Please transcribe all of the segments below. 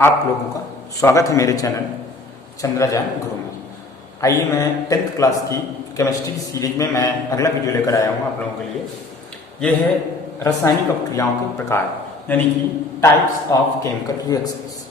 आप लोगों का स्वागत है मेरे चैनल चंद्रयान गुरु में। आइए मैं 10th क्लास की केमिस्ट्री की सीरीज में मैं अगला वीडियो लेकर आया हूँ आप लोगों के लिए। यह है रासायनिक अपक्रियाओं के प्रकार, यानी कि टाइप्स ऑफ केमिकल रिएक्शंस।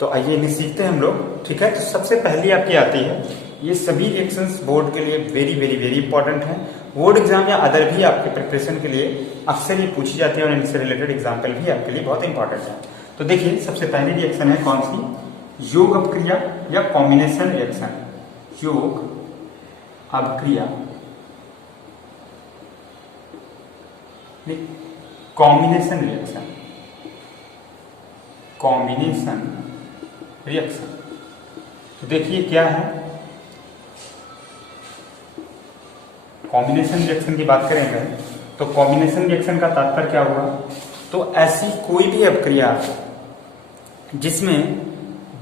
तो आइए इन्हें सीखते हैं हम लोग, ठीक है। तो सबसे पहली आपकी आती है, ये सभी रिएक्शंस बोर्ड के लिए वेरी वेरी वेरी इंपॉर्टेंट हैं। बोर्ड एग्जाम या अदर भी आपके प्रिपरेशन के लिए अक्सर ये पूछी जाती है और इनसे रिलेटेड एग्जाम्पल भी आपके लिए बहुत इंपॉर्टेंट है। तो देखिए, सबसे पहली रिएक्शन है कौन सी? योग अपक्रिया या कॉम्बिनेशन रिएक्शन। योग अपक्रिया, कॉम्बिनेशन रिएक्शन, कॉम्बिनेशन रिएक्शन। तो देखिए क्या है, कॉम्बिनेशन रिएक्शन की बात करेंगे तो कॉम्बिनेशन रिएक्शन का तात्पर्य क्या हुआ? तो ऐसी कोई भी अपक्रिया जिसमें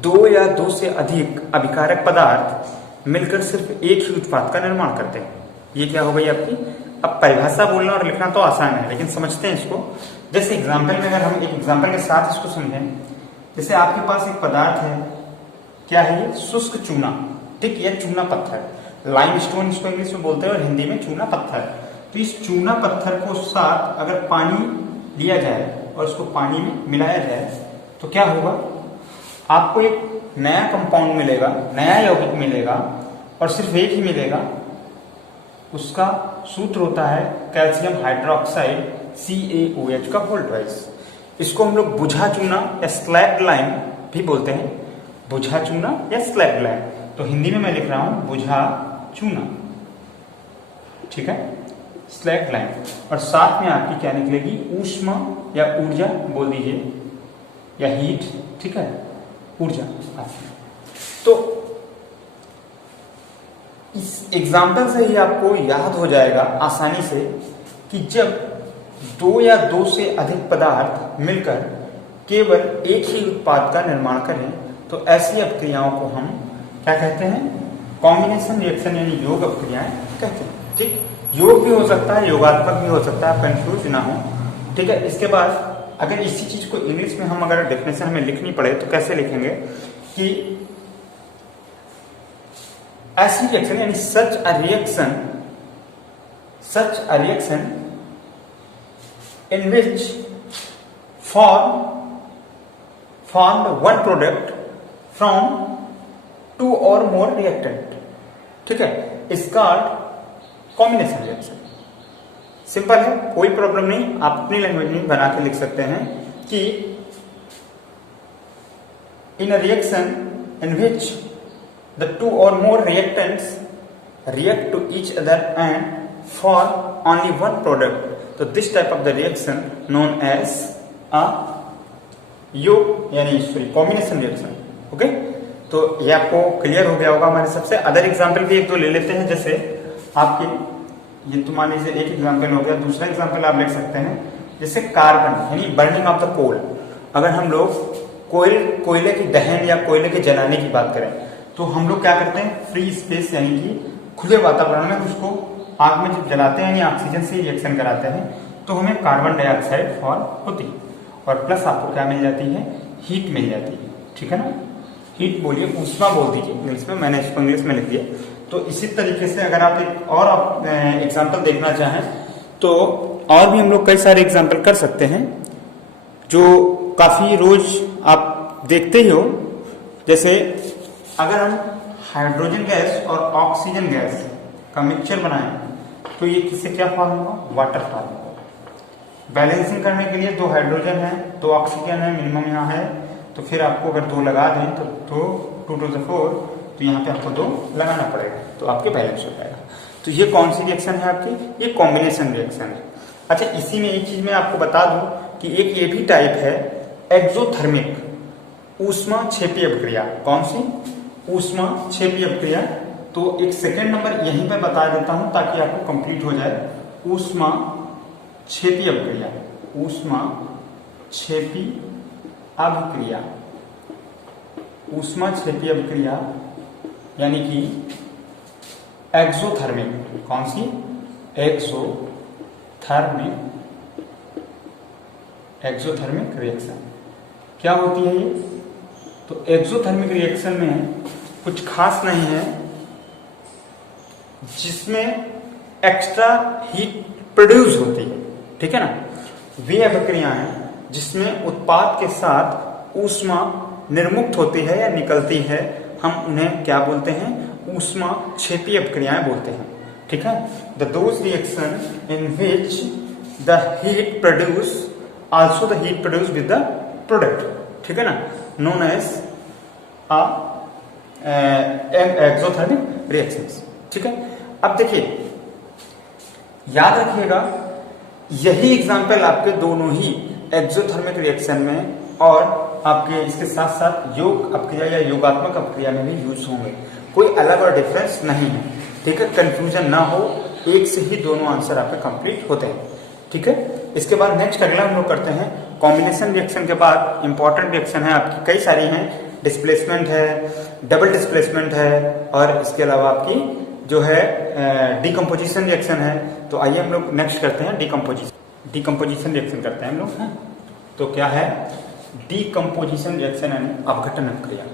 दो या दो से अधिक अभिकारक पदार्थ मिलकर सिर्फ एक ही उत्पाद का निर्माण करते हैं। ये क्या हो गई आपकी? अब परिभाषा बोलना और लिखना तो आसान है, लेकिन समझते हैं इसको। जैसे एग्जाम्पल में, अगर हम एक एग्जाम्पल के साथ इसको समझें, जैसे आपके पास एक पदार्थ है, क्या है ये? शुष्क चूना, ठीक, यह चूना पत्थर, लाइम स्टोन इसको इंग्लिश में बोलते हैं और हिंदी में चूना पत्थर। तो इस चूना पत्थर को साथ अगर पानी लिया जाए और उसको पानी में मिलाया जाए तो क्या होगा? आपको एक नया कंपाउंड मिलेगा, नया यौगिक मिलेगा और सिर्फ एक ही मिलेगा। उसका सूत्र होता है कैल्शियम हाइड्रोक्साइड CaOH का होल ट्वाइस। इसको हम लोग बुझा चूना या स्लैग लाइम भी बोलते हैं, बुझा चूना या स्लैग लाइम। तो हिंदी में मैं लिख रहा हूं बुझा चूना, ठीक है, स्लैग लाइम। और साथ में आपकी क्या निकलेगी? ऊष्मा या ऊर्जा बोल दीजिए, या हीट, ठीक है, ऊर्जा। तो इस एग्जाम्पल से ही आपको याद हो जाएगा आसानी से कि जब दो या दो से अधिक पदार्थ मिलकर केवल एक ही उत्पाद का निर्माण करें तो ऐसी अपक्रियाओं को हम क्या कहते हैं? कॉम्बिनेशन रिएक्शन यानी योग अपक्रियाएं कहते हैं, ठीक। योग भी हो सकता है, योगात्मक भी हो सकता है, कंफ्यूज ना हो, ठीक है। इसके बाद अगर इसी चीज को इंग्लिश में हम अगर डेफिनेशन हमें लिखनी पड़े तो कैसे लिखेंगे कि ऐसी रिएक्शन यानी such a reaction in which formed one product from two or more reactant, ठीक है, is called combination reaction। Simple है, कोई प्रॉब्लम नहीं, आप अपनी लैंग्वेज में बना के लिख सकते हैं कि in a reaction in which the two or more reactants react to each other and form only one product, तो this type of the reaction known as a योग यानी कॉम्बिनेशन रिएक्शन। ओके, तो ये आपको क्लियर हो गया होगा हमारे सबसे। अदर एग्जांपल भी एक दो ले लेते हैं। जैसे आपके ये तो मान लीजिए एक एग्जांपल हो गया, दूसरा एग्जांपल आप लिख सकते हैं जैसे कार्बन यानी बर्निंग ऑफ द कोल। अगर हम लोग कोयले की दहन या कोयले के जलाने की बात करें तो हम लोग क्या करते हैं? फ्री स्पेस यानी कि खुले वातावरण में उसको आग में जब जलाते हैं या ऑक्सीजन से रिएक्शन कराते हैं तो हमें कार्बन डाइऑक्साइड फॉर्म होती है और प्लस आपको क्या मिल जाती है? हीट मिल जाती है, ठीक है ना। हीट बोलिए, ऊष्मा बोल दीजिए इंग्लिश में, मैंने इसको इंग्लिश में लिख दिया। तो इसी तरीके से अगर आप एक और एग्जांपल देखना चाहें तो और भी हम लोग कई सारे एग्जांपल कर सकते हैं जो काफी रोज आप देखते ही हो। जैसे अगर हम हाइड्रोजन गैस और ऑक्सीजन गैस का मिक्सचर बनाएं तो ये किससे क्या फॉर्म होगा? वाटर फॉर्म होगा। बैलेंसिंग करने के लिए दो हाइड्रोजन है, दो ऑक्सीजन है, मिनिमम यहाँ है, तो फिर आपको अगर दो लगा दें तो 2 to the 4, तो यहाँ पे आपको 2 लगाना पड़ेगा तो आपके बैलेंस हो जाएगा। तो ये कौन सी रिएक्शन है आपकी? ये कॉम्बिनेशन रिएक्शन है। अच्छा, इसी में एक चीज मैं आपको बता दूं कि एक ये भी टाइप है एक्सोथर्मिक ऊष्मा क्षेपी अपक्रिया। कौन सी? ऊष्मा क्षेपी अपक्रिया। तो एक सेकेंड नंबर यहीं पर बता देता हूं ताकि आपको कंप्लीट हो जाए। ऊष्मा क्षेपी अपक्रिया, ऊष्मा क्षेपी अभिक्रिया, ऊष्मा क्षेपी अभिक्रिया यानी कि एक्सोथर्मिक। कौन सी? Exothermic reaction. क्या होती है ये? तो एक्सोथर्मिक रिएक्शन में कुछ खास नहीं है जिसमें एक्स्ट्रा हीट प्रोड्यूस होती है, ठीक है ना। वे अभिक्रियाएं जिसमें उत्पाद के साथ ऊष्मा निर्मुक्त होती है या निकलती है, हम उन्हें क्या बोलते हैं, ऊष्मा क्षेपी अभिक्रियाएं बोलते हैं, ठीक है। Those reaction in which the heat produce also the heat produce with the product, ठीक है ना, नोन एज एक्सोथर्मिक रिएक्शंस, ठीक है। अब देखिए, याद रखिएगा, यही एग्जाम्पल आपके दोनों ही एक्सोथर्मिक रिएक्शन में और आपके इसके साथ साथ योग अपक्रिया या योगात्मक अपक्रिया में भी यूज होंगे, कोई अलग और डिफरेंस नहीं है, ठीक है। कंफ्यूजन ना हो, एक से ही दोनों आंसर आपके कंप्लीट होते हैं, ठीक है। इसके बाद नेक्स्ट अगला हम लोग करते हैं कॉम्बिनेशन रिएक्शन के बाद इंपॉर्टेंट रिएक्शन है आपकी कई सारी हैं, डिस्प्लेसमेंट है, डबल डिस्प्लेसमेंट है, और इसके अलावा आपकी जो है डिकम्पोजिशन रिएक्शन है। तो आइए हम लोग नेक्स्ट करते हैं डिकम्पोजिशन रिएक्शन करते हैं हम लोग, हैं। तो क्या है डिकम्पोजिशन रिएक्शन यानी अपघटन अपक्रिया।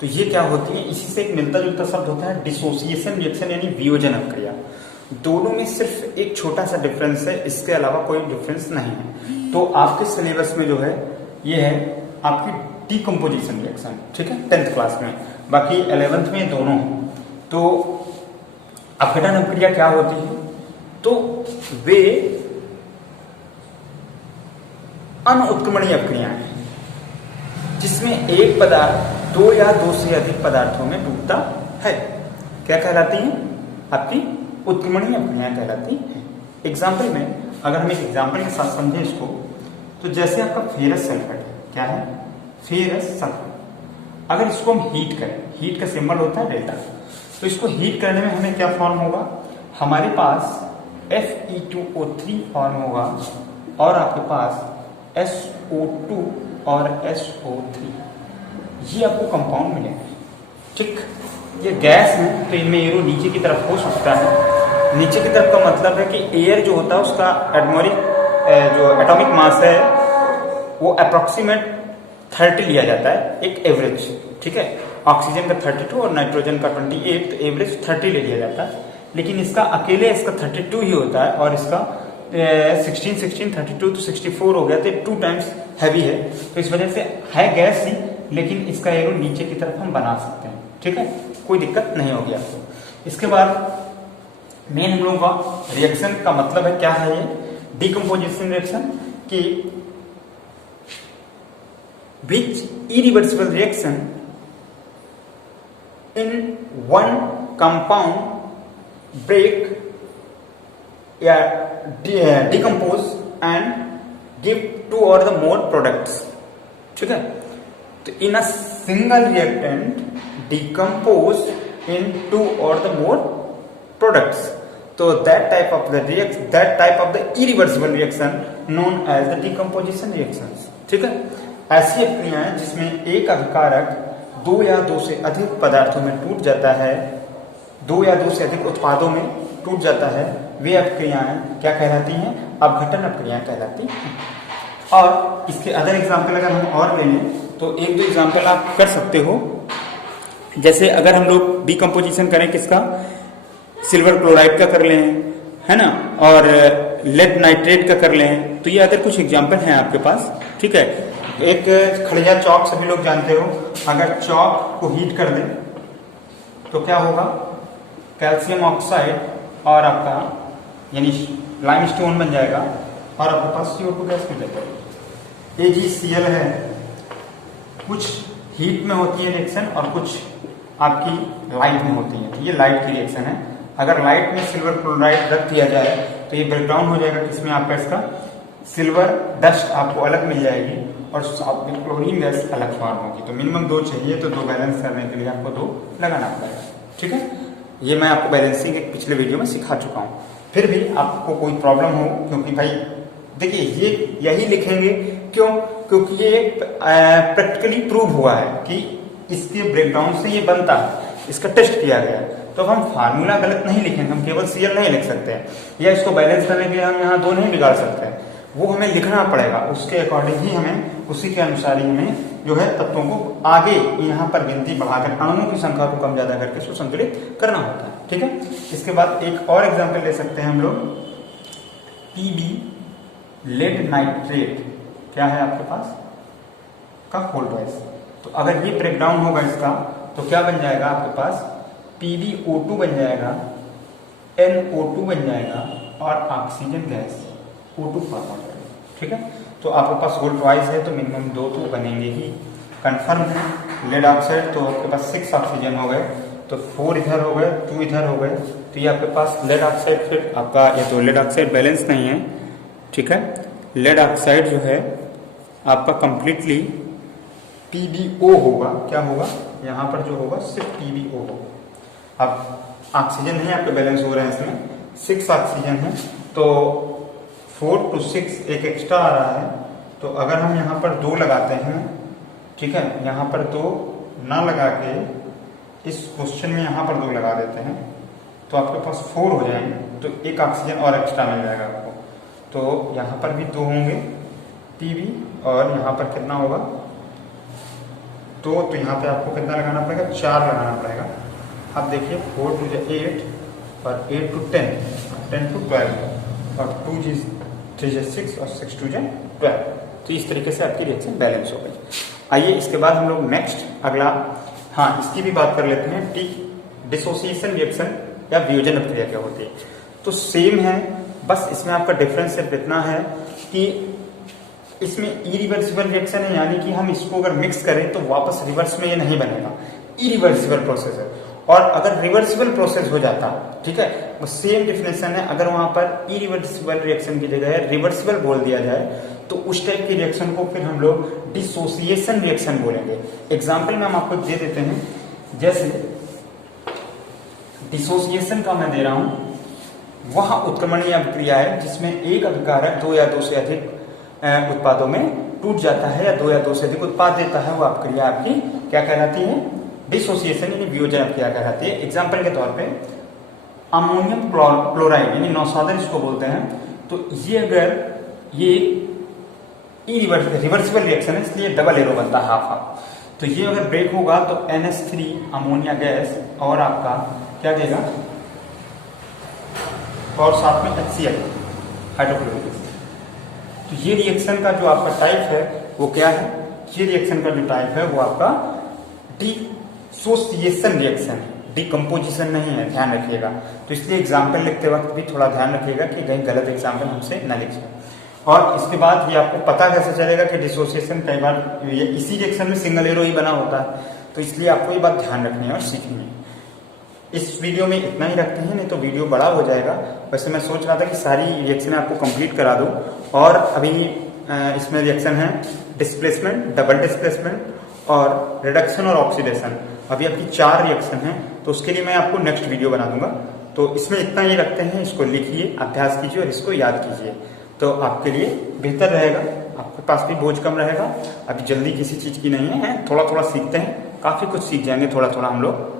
तो ये क्या होती है, इसी से एक मिलता जुलता शब्द होता है डिसोसिएशन रिएक्शन यानी वियोजन अपक्रिया। दोनों में सिर्फ एक छोटा सा डिफरेंस है, इसके अलावा कोई डिफरेंस नहीं है। तो आपके सिलेबस में जो है ये है आपकी डिकम्पोजिशन रिएक्शन, ठीक है, 10th क्लास में, बाकी 11th में दोनों। तो अपघटन अपक्रिया क्या होती है, तो वे अनुत्क्रमणीय अपक्रियाएं हैं जिसमें एक पदार्थ दो या दो से अधिक पदार्थों में टूटता है, क्या कहलाती हैं, आपकी उत्क्रमणीय अपक्रियाएं कहलाती हैं। एग्जाम्पल में अगर हम एक एग्जाम्पल के साथ समझें इसको, तो जैसे आपका फेरस सल्फेट, क्या है, फेरस सल्फेट, अगर इसको हम हीट करें, हीट का सिंबल होता है डेल्टा, तो इसको हीट करने में हमें क्या फॉर्म होगा, हमारे पास Fe2O3 फॉर्म होगा और आपके पास SO2 और SO3, ये आपको कंपाउंड मिलेंगे, ठीक। ये गैस है तो इनमें एरो नीचे की तरफ हो सकता है। नीचे की तरफ का मतलब है कि एयर जो होता है उसका जो एटॉमिक मास है वो अप्रोक्सीमेट 30 लिया जाता है, एक एवरेज, ठीक है। ऑक्सीजन का 32 और नाइट्रोजन का 28, तो एवरेज 30 ले लिया जाता है। लेकिन इसका अकेले इसका 32 ही होता है और इसका 16, 32 तो 64 हो गया, तो 2 टाइम्स हैवी है। तो इस वजह से है गैस ही, लेकिन इसका एरो नीचे की तरफ हम बना सकते हैं, ठीक है, कोई दिक्कत नहीं होगी आपको। इसके बाद मेन हम लोगों का रिएक्शन का मतलब है, क्या है ये डिकम्पोजिशन रिएक्शन, कि which irreversible reaction in one compound break या decompose and give 2 or the more products, ठीक है। तो in a single reactant decompose in 2 or the more products, तो that type of the irreversible reaction known as the decomposition reactions, ठीक है। ऐसी अपक्रियाएं जिसमें एक अभिकारक दो या दो से अधिक पदार्थों में टूट जाता है, दो या दो से अधिक उत्पादों में टूट जाता है, वे अपक्रियाएं क्या कहलाती हैं, अपघटन अपक्रियाएं कहलाती हैं। और इसके अदर एग्जाम्पल अगर हम और ले लें तो एक दो एग्जाम्पल आप कर सकते हो। जैसे अगर हम लोग डिकम्पोजिशन करें किसका, सिल्वर क्लोराइड का कर लें, है ना, और लेड नाइट्रेट का कर लें, तो ये अदर कुछ एग्जाम्पल हैं आपके पास, ठीक है। एक खड़िया चौक सभी लोग जानते हो, अगर चौक को हीट कर दें तो क्या होगा, कैल्शियम ऑक्साइड और आपका यानी लाइमस्टोन बन जाएगा और आपके पास CO2 गैस मिल जाएगा। AgCl है, कुछ हीट में होती है रिएक्शन और कुछ आपकी लाइट में होती है, तो ये लाइट की रिएक्शन है। अगर लाइट में सिल्वर क्लोराइड रख दिया जाए तो ये ब्रेकडाउन हो जाएगा, किसमें आपका इसका सिल्वर डस्ट आपको अलग मिल जाएगी और क्लोरीन गैस अलग फॉर्म होगी। तो मिनिमम 2 चाहिए, तो 2 बैलेंस करने के लिए आपको 2 लगाना पड़ेगा, ठीक है। ये मैं आपको बैलेंसिंग एक पिछले वीडियो में सिखा चुका हूँ। फिर भी आपको कोई प्रॉब्लम हो, क्योंकि भाई देखिए ये यही लिखेंगे, क्यों, क्योंकि ये प्रैक्टिकली प्रूव हुआ है कि इसके ब्रेकडाउन से ये बनता है, इसका टेस्ट किया गया है। तो हम फार्मूला गलत नहीं लिखेंगे, हम केवल Cl नहीं लिख सकते हैं, या इसको बैलेंस करने के लिए हम यहाँ 2 नहीं बिगाड़ सकते हैं, वो हमें लिखना पड़ेगा। उसके अकॉर्डिंग ही हमें, उसी के अनुसार ही हमें जो है तत्वों को आगे यहाँ पर गिनती बढ़ाकर अणुओं की संख्या को कम ज्यादा करके इसको संतुलित करना होता है। ठीक है, इसके बाद एक और एग्जाम्पल ले सकते हैं हम लोग, पीबी लेड नाइट्रेट क्या है आपके पास का होल वाइज। तो अगर ये ब्रेक डाउन होगा इसका तो क्या बन जाएगा आपके पास, PbO2 बन जाएगा, NO2 बन जाएगा और ऑक्सीजन गैस O2 फॉर्म हो जाएगा। ठीक है, तो आपके पास होल वाइज है तो मिनिमम 2 तो बनेंगे ही, कंफर्म है। लेड ऑक्साइड तो आपके पास 6 ऑक्सीजन हो गए, तो 4 इधर हो गए, 2 इधर हो गए, तो ये आपके पास लेड ऑक्साइड फिर आपका, ये तो लेड ऑक्साइड बैलेंस नहीं है। ठीक है, लेड ऑक्साइड जो है आपका कंप्लीटली PbO होगा, क्या होगा यहाँ पर जो होगा सिर्फ PbO होगा। अब ऑक्सीजन नहीं आपके बैलेंस हो रहे हैं, इसमें 6 ऑक्सीजन है तो 4 to 6 एक एक्स्ट्रा आ रहा है। तो अगर हम यहाँ पर 2 लगाते हैं, ठीक है, यहाँ पर 2 ना लगा के इस क्वेश्चन में यहाँ पर 2 लगा देते हैं तो आपके पास 4 हो जाएंगे, तो एक ऑक्सीजन और एक्स्ट्रा मिल जाएगा आपको। तो यहाँ पर भी 2 होंगे Pb और यहाँ पर कितना होगा 2, तो यहाँ पे आपको कितना लगाना पड़ेगा, 4 लगाना पड़ेगा। अब देखिए 4 to 8 और 8 to 10, 10 to 12 और 2 3 6 और 6 to 12। तो इस तरीके से आपकी रिएक्शन बैलेंस हो गई। आइए इसके बाद हम लोग नेक्स्ट अगला, हाँ इसकी भी बात कर लेते हैं, डिसोसिएशन रिएक्शन या वियोजन प्रक्रिया क्या होती है। तो सेम है, बस इसमें आपका डिफरेंस सिर्फ इतना है कि इसमें इरिवर्सिबल रिएक्शन है, यानी कि हम इसको अगर मिक्स करें तो वापस रिवर्स में ये नहीं बनेगा, इरिवर्सिबल प्रोसेस है। और अगर रिवर्सिबल प्रोसेस हो जाता, ठीक है, वो सेम डिफिनेशन है, अगर वहां पर इरिवर्सिबल रिएक्शन की जगह रिवर्सिबल बोल दिया जाए तो उस टाइप की रिएक्शन को फिर हम लोग डिसोसिएशन रिएक्शन बोलेंगे। एग्जाम्पल में हम आपको दे देते हैं, जैसे डिसोसिएशन का मैं दे रहा हूं, वह उत्क्रमणीय अभिक्रिया है जिसमें एक अभिकारक 2 या 2 से अधिक उत्पादों में टूट जाता है या 2 या 2 से अधिक उत्पाद देता है, वो अभिक्रिया आपकी क्या कहलाती है, डिसोसिएशन यानी वियोजन अभिक्रिया कहलाती है। एग्जाम्पल के तौर पे अमोनियम क्लोराइड यानी नौसादर इसको बोलते हैं, तो ये अगर ये रिवर्सिबल रिएक्शन है इसलिए डबल एरो बनता है, हाफ हाफ। तो ये अगर ब्रेक होगा तो NH3 अमोनिया गैस और आपका क्या देगा, और साथ में HCl हाइड्रोक्लोरिक एसिड। तो ये रिएक्शन का जो आपका टाइप है वो क्या है, ये रिएक्शन का जो टाइप है वो आपका डिसोसिएशन रिएक्शन है, डिकम्पोजिशन नहीं है, ध्यान रखिएगा। तो इसलिए एग्जाम्पल लिखते वक्त भी थोड़ा ध्यान रखिएगा कि कहीं गलत एग्जाम्पल हमसे न लिखें। और इसके बाद ये आपको पता कैसे चलेगा कि डिसोसिएशन कई बार इसी रिएक्शन में सिंगल एरो ही बना होता है, तो इसलिए आपको ये बात ध्यान रखनी है और सीखनी है। इस वीडियो में इतना ही रखते हैं, नहीं तो वीडियो बड़ा हो जाएगा। वैसे मैं सोच रहा था कि सारी रिएक्शन आपको कंप्लीट करा दूं, और अभी इसमें रिएक्शन है डिस्प्लेसमेंट, डबल डिस्प्लेसमेंट और रिडक्शन और ऑक्सीडेशन। अभी आपकी 4 रिएक्शन है, तो उसके लिए मैं आपको नेक्स्ट वीडियो बना दूंगा। तो इसमें इतना ही रखते हैं, इसको लिखिए, अभ्यास कीजिए और इसको याद कीजिए, तो आपके लिए बेहतर रहेगा, आपके पास भी बोझ कम रहेगा। अभी जल्दी किसी चीज की नहीं है, थोड़ा थोड़ा सीखते हैं, काफी कुछ सीख जाएंगे थोड़ा थोड़ा हम लोग।